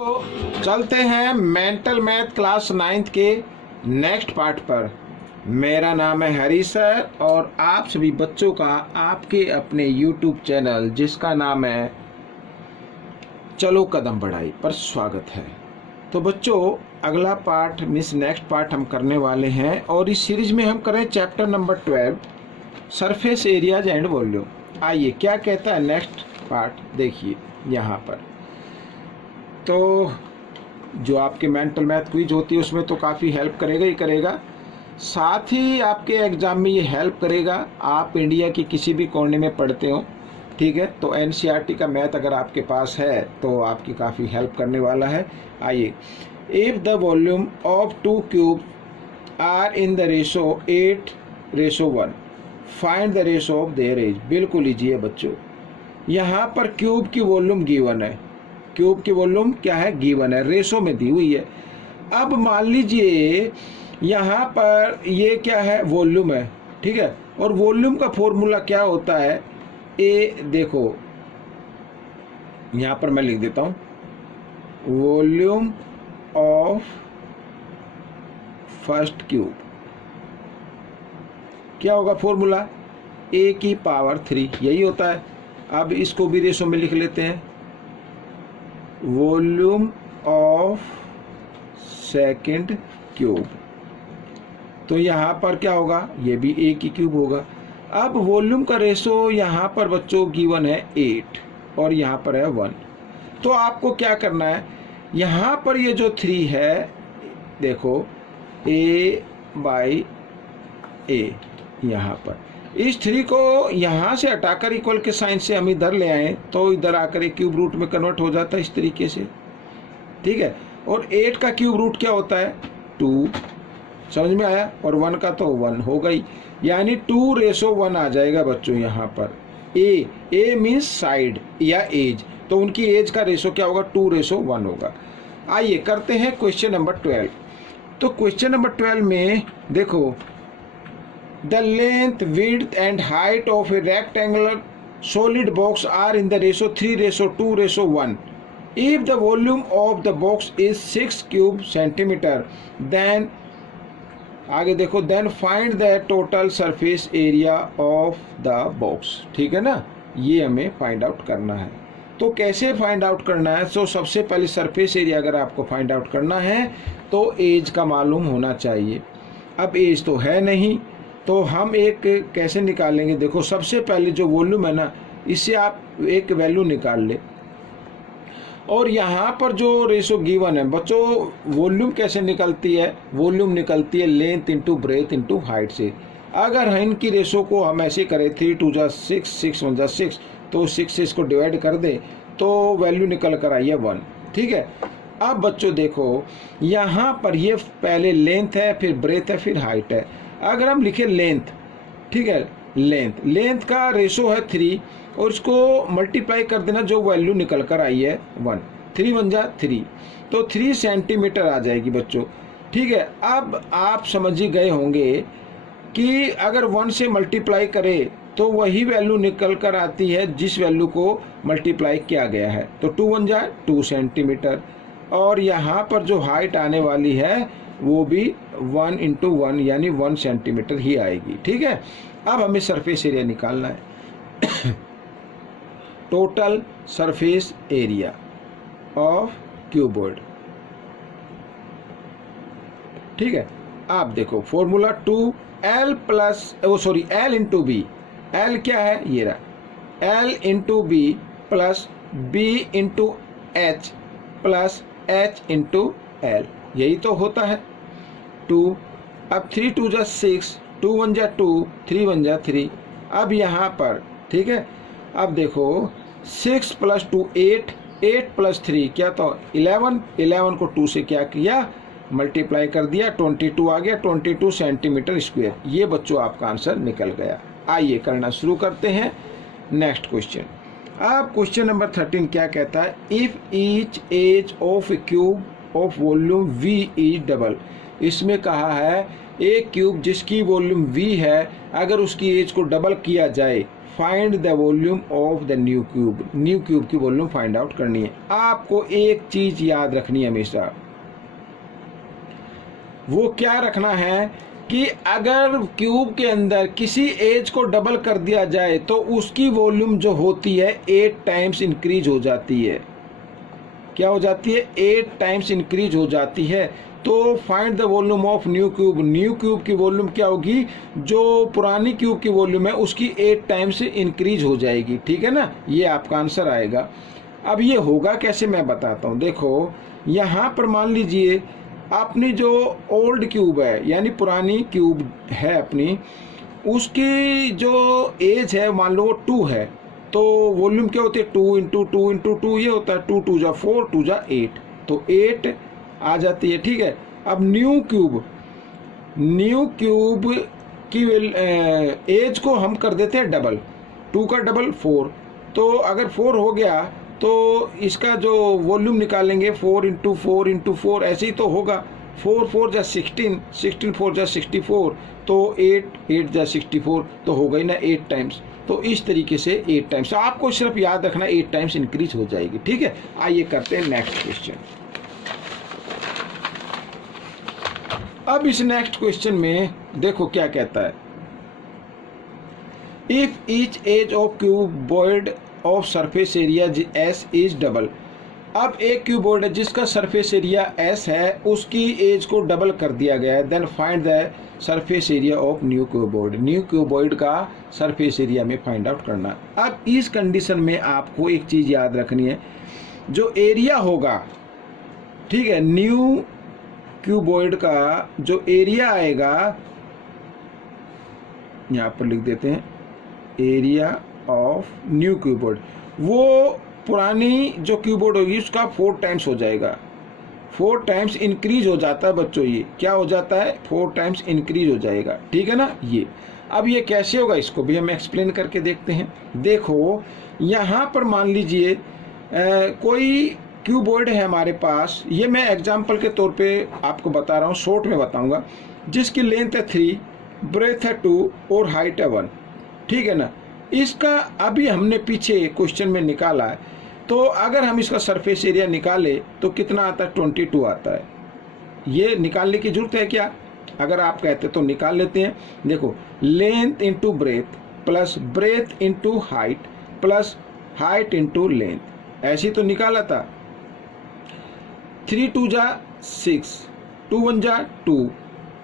तो चलते हैं मेंटल मैथ क्लास 9th के नेक्स्ट पार्ट पर। मेरा नाम है हरी सर और आप सभी बच्चों का आपके अपने YouTube चैनल जिसका नाम है चलो कदम बढ़ाई पर स्वागत है। तो बच्चों अगला पार्ट नेक्स्ट पार्ट हम करने वाले हैं और इस सीरीज में हम करें chapter number 12 surface areas and volume. आइए क्या कहता है नेक्स्ट पार्ट, देखिए यहाँ पर। तो जो आपके मेंटल मैथ क्विज होती है उसमें तो काफ़ी हेल्प करेगा ही करेगा, साथ ही आपके एग्ज़ाम में ये हेल्प करेगा। आप इंडिया की किसी भी कोने में पढ़ते हो, ठीक है, तो एनसीईआरटी का मैथ अगर आपके पास है तो आपकी काफ़ी हेल्प करने वाला है। आइए, if the volume of 2 cube are in the ratio 8:1 find the ratio of their edge. बिल्कुल ईजी है बच्चों। यहाँ पर क्यूब की वॉल्यूम गिवन है, क्यूब की वॉल्यूम क्या है, गिवन है, रेशो में दी हुई है। अब मान लीजिए यहाँ पर ये क्या है, वॉल्यूम है, ठीक है, और वॉल्यूम का फॉर्मूला क्या होता है, ए देखो यहाँ पर मैं लिख देता हूँ, वॉल्यूम ऑफ फर्स्ट क्यूब क्या होगा फॉर्मूला, ए की पावर 3, यही होता है। अब इसको भी रेशो में लिख लेते हैं, वॉल्यूम ऑफ सेकंड क्यूब, तो यहाँ पर क्या होगा, ये भी ए की क्यूब होगा। अब वॉल्यूम का रेशो यहाँ पर बच्चों गिवन है 8 और यहाँ पर है 1। तो आपको क्या करना है, यहाँ पर ये जो 3 है देखो a/a, यहाँ पर इस 3 को यहाँ से हटाकर इक्वल के साइन से हम इधर ले आए तो इधर आकर एक क्यूब रूट में कन्वर्ट हो जाता है इस तरीके से, ठीक है। और 8 का क्यूब रूट क्या होता है, 2, समझ में आया, और 1 का तो 1 हो गई, यानी 2:1 आ जाएगा बच्चों यहाँ पर। ए मीन्स साइड या एज, तो उनकी एज का रेशो क्या होगा, 2:1 होगा। आइए करते हैं क्वेश्चन नंबर 12। तो क्वेश्चन नंबर 12 में देखो, the length, width and height of a rectangular solid box are in the ratio 3:2:1. If the volume of the box is 6 cube centimeter, then आगे देखो, then find the total surface area of the box। ठीक है ना, ये हमें find out करना है। तो कैसे फाइंड आउट करना है, तो सबसे पहले सरफेस एरिया अगर आपको फाइंड आउट करना है तो एज का मालूम होना चाहिए। अब एज तो है नहीं, तो हम एक कैसे निकालेंगे, देखो सबसे पहले जो वॉल्यूम है ना, इससे आप एक वैल्यू निकाल ले, और यहाँ पर जो रेशो गिवन है बच्चों, वॉल्यूम कैसे निकलती है, वॉल्यूम निकलती है length into breadth into height से। अगर इनकी रेशो को हम ऐसे करें 3 2 जा 6 6 1 जा 6, तो 6 से इसको डिवाइड कर दें तो वैल्यू निकल कर आई है 1, ठीक है। अब बच्चों देखो यहाँ पर ये पहले लेंथ है, फिर ब्रेथ है, फिर हाइट है। अगर हम लिखे लेंथ, ठीक है, लेंथ का रेशो है 3 और इसको मल्टीप्लाई कर देना, जो वैल्यू निकल कर आई है 1, 3 1 जा 3, तो 3 सेंटीमीटर आ जाएगी बच्चों, ठीक है। अब आप समझ ही गए होंगे कि अगर 1 से मल्टीप्लाई करें तो वही वैल्यू निकल कर आती है जिस वैल्यू को मल्टीप्लाई किया गया है, तो 2 1 जा 2 सेंटीमीटर, और यहाँ पर जो हाइट आने वाली है वो भी 1 × 1 यानी 1 सेंटीमीटर ही आएगी, ठीक है। अब हमें सरफेस एरिया निकालना है total surface area of cuboid, ठीक है। आप देखो फॉर्मूला 2L × B, L क्या है, ये रहा, L × B plus B × H plus H × L, यही तो होता है 2। अब 3 2 जा 6, 2 1 जा 2, 3 1 जा 3। अब यहाँ पर ठीक है, अब देखो 6 + 2 8, 8 + 3 क्या, तो 11 को 2 से क्या किया, मल्टीप्लाई कर दिया, 22 आ गया, 22 सेंटीमीटर स्क्वायर। ये बच्चों आपका आंसर निकल गया। आइए करना शुरू करते हैं नेक्स्ट क्वेश्चन। अब क्वेश्चन नंबर 13 क्या कहता है, if each edge of a cube of volume V is double. इसमें कहा है एक क्यूब जिसकी वॉल्यूम V है, अगर उसकी एज को डबल किया जाए find the volume of the new cube की वॉल्यूम फाइंड आउट करनी है। आपको एक चीज याद रखनी है हमेशा, वो क्या रखना है कि अगर क्यूब के अंदर किसी एज को डबल कर दिया जाए तो उसकी वॉल्यूम जो होती है 8 टाइम्स इंक्रीज हो जाती है। क्या हो जाती है? 8 टाइम्स इंक्रीज हो जाती है। तो find the volume of new cube की वॉल्यूम क्या होगी? जो पुरानी क्यूब की वॉल्यूम है उसकी 8 टाइम्स इंक्रीज हो जाएगी। ठीक है ना, ये आपका आंसर आएगा। अब ये होगा कैसे मैं बताता हूँ। देखो यहाँ पर मान लीजिए अपनी जो ओल्ड क्यूब है यानी पुरानी क्यूब है अपनी, उसकी जो एज है मान लो वो 2 है, तो वॉल्यूम क्या होती है? 2 इंटू 2 इंटू 2 ये होता है 2 2 जा 4 2 जा 8, तो 8 आ जाती है। ठीक है, अब न्यू क्यूब की एज को हम कर देते हैं डबल, 2 का डबल 4, तो अगर 4 हो गया तो इसका जो वॉल्यूम निकालेंगे 4 इंटू 4 इंटू 4, ऐसे ही तो होगा। 4 4 जा 16, 16 4 जा 64, तो 8 8 जा 64, तो हो गई ना 8 टाइम्स। तो इस तरीके से 8 टाइम्स आपको सिर्फ याद रखना, 8 टाइम्स इंक्रीज हो जाएगी। ठीक है, आइए करते हैं नेक्स्ट क्वेश्चन। अब इस नेक्स्ट क्वेश्चन में देखो क्या कहता है। If each edge of cuboid of surface area S is double. अब एक क्यूबॉइड है जिसका सरफेस एरिया एस है, उसकी एज को डबल कर दिया गया है। Then find the surface area of new cuboid का सरफेस एरिया में फाइंड आउट करना। अब इस कंडीशन में आपको एक चीज याद रखनी है, जो एरिया होगा, ठीक है, न्यू क्यूबॉइड का जो एरिया आएगा, यहाँ पर लिख देते हैं एरिया ऑफ न्यू क्यूबॉइड, वो पुरानी जो क्यूबॉइड होगी उसका 4 टाइम्स हो जाएगा। 4 टाइम्स इंक्रीज हो जाता है बच्चों, ये क्या हो जाता है? 4 टाइम्स इंक्रीज हो जाएगा। ठीक है ना, ये अब ये कैसे होगा इसको भी हम एक्सप्लेन करके देखते हैं। देखो यहाँ पर मान लीजिए कोई क्यूबॉइड है हमारे पास, ये मैं एग्जाम्पल के तौर पे आपको बता रहा हूँ, शॉर्ट में बताऊंगा, जिसकी लेंथ है 3, ब्रेथ है 2 और हाइट है 1। ठीक है ना, इसका अभी हमने पीछे क्वेश्चन में निकाला है, तो अगर हम इसका सरफेस एरिया निकाले तो कितना आता है? 22 आता है। ये निकालने की जरूरत है क्या? अगर आप कहते तो निकाल लेते हैं। देखो length into breadth plus breadth into height plus height into length, ऐसी तो निकाला था। 3 2 जा 6, 2 1 जा 2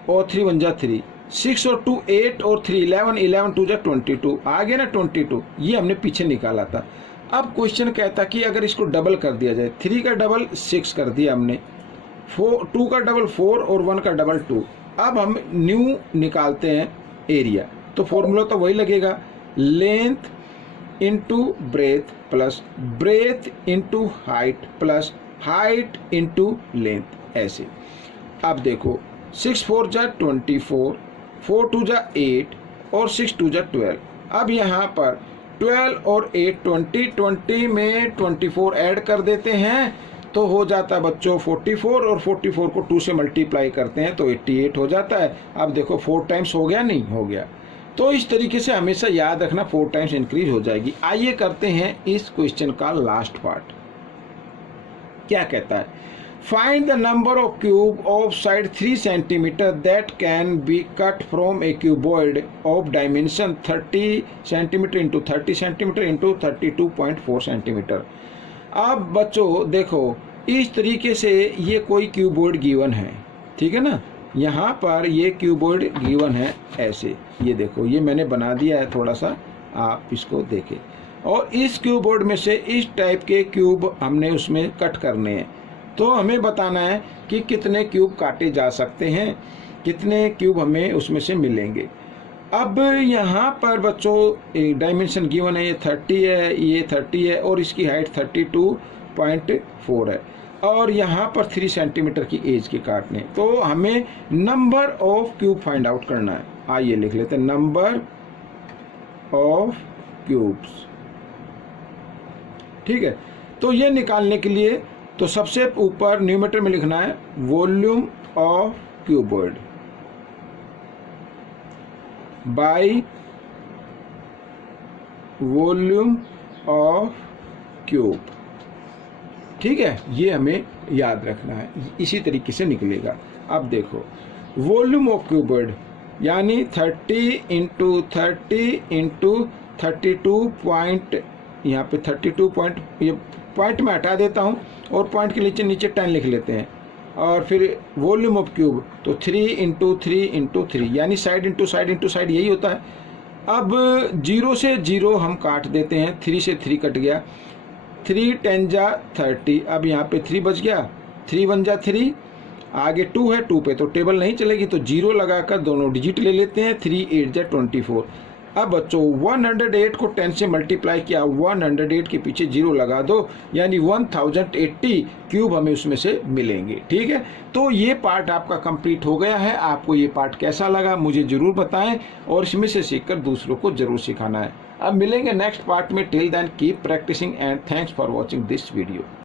और 3 1 जा 3, 6 और 2 8 और 3 11, 11 2 जा 22, आ गया ना 22। ये हमने पीछे निकाला था। अब क्वेश्चन कहता कि अगर इसको डबल कर दिया जाए, 3 का डबल 6 कर दिया हमने, 2 का डबल 4 और 1 का डबल 2। अब हम न्यू निकालते हैं एरिया, तो फॉर्मूला तो वही लगेगा, length into breadth plus breadth into height plus height into length, ऐसे। अब देखो 6 4 जा 24, 4 2 जा 8 और 6 2 जा 12। अब यहाँ पर 12 और 8 20 में 24 ऐड कर देते हैं तो हो जाता है बच्चों 44, और 44 को 2 से मल्टीप्लाई करते हैं तो 88 हो जाता है। अब देखो 4 टाइम्स हो गया, नहीं हो गया? तो इस तरीके से हमेशा याद रखना 4 टाइम्स इंक्रीज हो जाएगी। आइए करते हैं इस क्वेश्चन का लास्ट पार्ट। क्या कहता है? Find the number of cube of side 3 centimetre that can be cut from A cuboid of dimension 30 centimetre into 30 centimetre into 32.4 centimetre. अब बच्चों देखो इस तरीके से ये कोई क्यूबॉइड गिवन है, ठीक है ना, यहाँ पर ये क्यूबॉइड गिवन है ऐसे, ये देखो ये मैंने बना दिया है थोड़ा सा, आप इसको देखें। और इस क्यूबॉइड में से इस टाइप के क्यूब हमने उसमें कट करने हैं, तो हमें बताना है कि कितने क्यूब काटे जा सकते हैं, कितने क्यूब हमें उसमें से मिलेंगे। अब यहाँ पर बच्चों डायमेंशन गिवन है, ये 30 है, ये 30 है और इसकी हाइट 32.4 है, और यहाँ पर 3 सेंटीमीटर की एज के काटने, तो हमें number of cube find out करना है। आइए लिख लेते हैं नंबर ऑफ क्यूब्स, ठीक है। तो ये निकालने के लिए तो सबसे ऊपर न्यूमेटर में लिखना है volume of cuboid by volume of cube. ठीक है, ये हमें याद रखना है, इसी तरीके से निकलेगा। अब देखो वॉल्यूम ऑफ क्यूबॉइड यानी 30 इंटू 30 इंटू 32 पॉइंट, यहाँ पे 32 पॉइंट, ये पॉइंट में हटा देता हूँ और पॉइंट के नीचे नीचे 10 लिख लेते हैं, और फिर वॉल्यूम ऑफ क्यूब तो 3 इंटू 3 इंटू 3 यानी side into side into side यही होता है। अब 0 से 0 हम काट देते हैं, 3 से 3 कट गया, 3 10 जा 30, अब यहाँ पे 3 बच गया, 3 1 जा 3, आगे 2 है, 2 पे तो टेबल नहीं चलेगी तो 0 लगाकर दोनों डिजिट ले लेते हैं, 3 8 जा 24। अब बच्चों 108 को 10 से मल्टीप्लाई किया, 108 के पीछे 0 लगा दो, यानी 1080 क्यूब हमें उसमें से मिलेंगे। ठीक है, तो ये पार्ट आपका कंप्लीट हो गया है। आपको ये पार्ट कैसा लगा मुझे ज़रूर बताएं, और इसमें से सीखकर दूसरों को ज़रूर सिखाना है। अब मिलेंगे नेक्स्ट पार्ट में। Till then keep practicing and thanks for watching this video.